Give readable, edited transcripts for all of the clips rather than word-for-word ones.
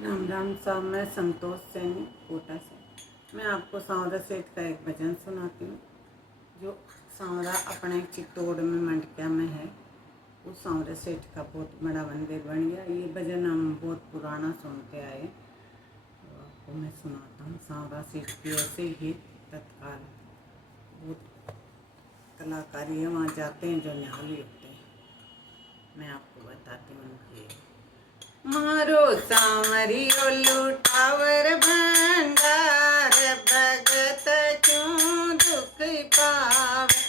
राम राम साहब, मैं संतोष सैनी कोटा से। मैं आपको सांवरा सेठ का एक भजन सुनाती हूँ जो सांवरा अपने चित्तौड़ में मंडकिया में है। वो सांवरा सेठ का बहुत बड़ा मंदिर बन गया। ये भजन हम बहुत पुराना सुनते आए, तो आपको मैं सुनाता हूँ। सांवरा सेठ की ऐसे ही तत्काल बहुत कलाकारी है, वहाँ जाते हैं जो निहाली होते हैं। मैं आपको बताती हूँ उनकी। मारो सांवरियो लुटावर भंडार, भगत क्यों दुख पावे।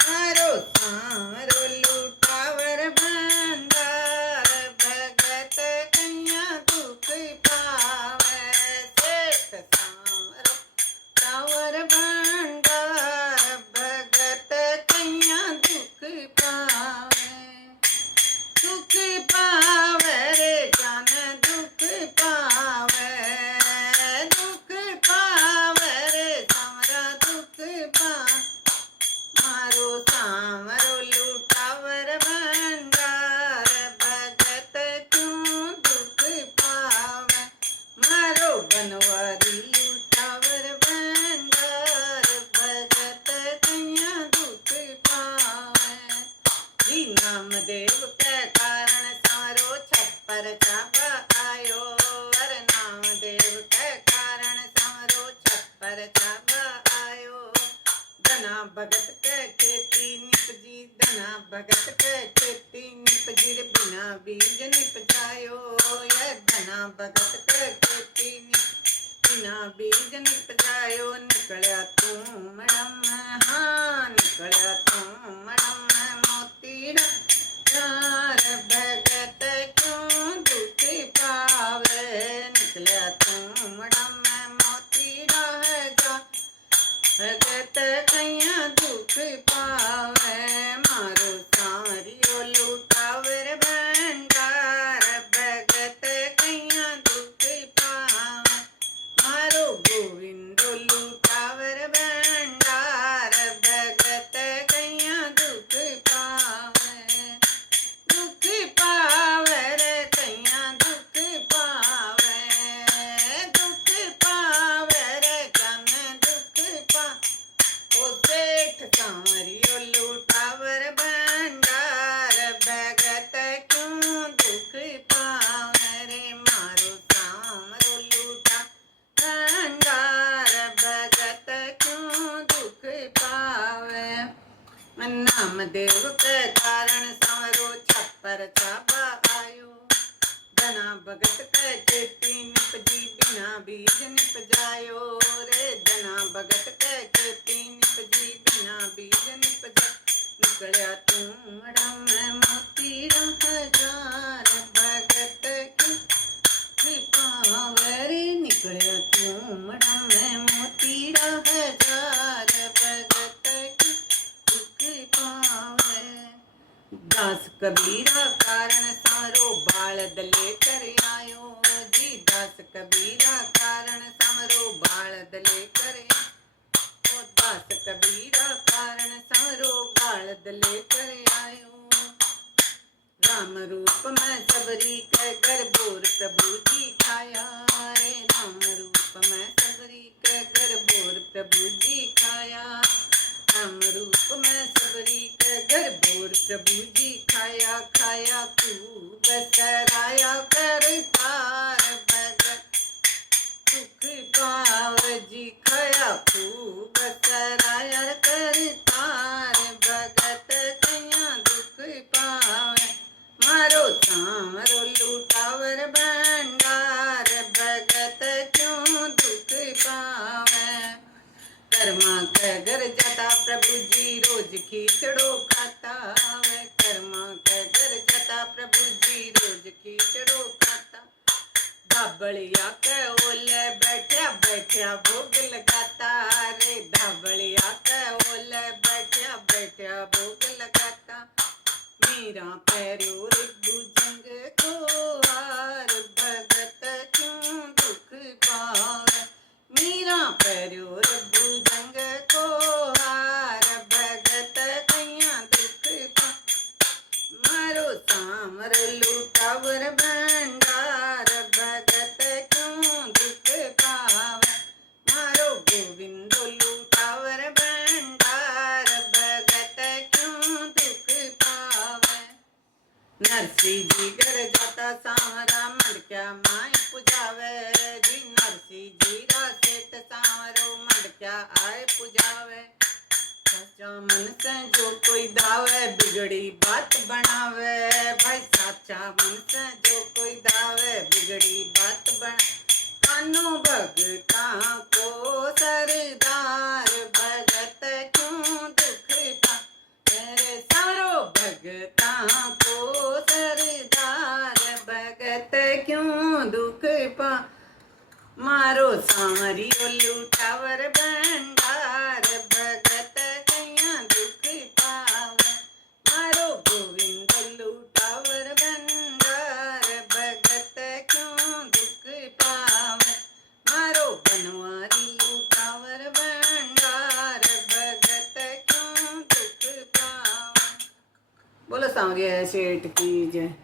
मारो सांवरो लुटावर भंडार, भगत कैया दुख पावे। सेठ सांवरो टावर भंडार, भगत कैया दुख पावे। दुख पावे रे जान दुख पावे, दुख पावे रे सांवरा दुख पावे। मारो सांवरो लुटावर भंडार, भगत क्यों दुख पावे। मारो बनवारी लुटावर भंडार, भगत कैया दुख पावे। जी नामदेव के कारण सांवरो छप्पर छापा आयो, अरे नामदेव के कारण सांवरो छप्पर छापा आयो। धना भगत के खेती निपजी, धना भगत के खेती निपजी रे बिना बीज निपजायो। ये धना भगत के खेती बिना बीज निपजायो। निकलिया तू मड़म, हाँ निकलिया तू मड़म मोतीड़ा यार, भगत क्यों दुख पावे। निकलिया तू मड़म मोतीड़ा है जा, भगत कैया दुख पावे। मारो सांवरियो लुटावर भंडार, भगत कैया दुख पावे। मारो गोविंदो लुटावर भंडार, भगत कैया दुख पावे। दुख पावे रे कैया दुख पावे, दुख पावे रे कन दुख पावे। ओ सेठ सांवरियो लुटावर भंडार, भगत क्यों दुख पावे रे। मारो सांवरो लुटा भंडार, भगत क्यों दुख पावे। नामदेव के कारण सांवरो छप्पर छापा आयो। धना भगत के खेती निपजी, बिना बीज निपजायो रे। धना भगत के खेती निपजी, बिना बीज निपजा। निकलिया तू मड़म मोती हजार, भगत की पावे। निकलिया तू मड़म मोती हजार, भगत की दुख पावे। दास कबीरा कारण सांवरो बालद लेकर आयो जी। दास कबीरा कारण सांवरो बालद लेकर आयो। दास कबीरा कारण सांवरो बालद लेकर आयो। राम रूप में सबरी के गर्भोर प्रभु जी खाया रे। राम रूप में सबरी के गर्भोर प्रभु जी खाया। राम रूप में सबरी के गर्भोर प्रभु जी खाया। खाया खूब सराया करतार, भगत दुख पावे जी। खाया खूब सराया करतार, भगत कैया दुख पावे। मारो सांवरो लुटावर भंडार, भगत क्यों दुख पावे। कर्मा के घर जाता प्रभु जी रोज खीचड़ो खाता वे। कर्मा के घर जाता प्रभु जी रोज खीचड़ो खाता। धाबलिया के ओले बैठा बैठा भोग लगाता रे। धाबलिया के ओले बैठा बैठा भोग लगाता। मीरा पैरो रे भुजंग को हार, भगत क्यों दुख पावे। मीरा पैरो रे भुजंग को हार, भगत कैया दुख पावे। मारो सांवर लुटावर भंडार, भगत बुझावे। साचा मन से जो कोई दावे बिगड़ी बात बनावे। भाई साचा मन से जो कोई दावे बिगड़ी बात बना। कानू भगता को सरदार भगत क्यों दुख पा। मेरे सारो भगता को सरदार भगत क्यों दुख पा। मारो सारियो लुटावर भंडार भगत कैया दुख पावे। मारो गोविंद लुटावर भंडार भगत क्यों दुख पावे। मारो बनवारी लुटावर भंडार भगत क्यों दुख पावे। बोलो सांवरिया सेठ की जय।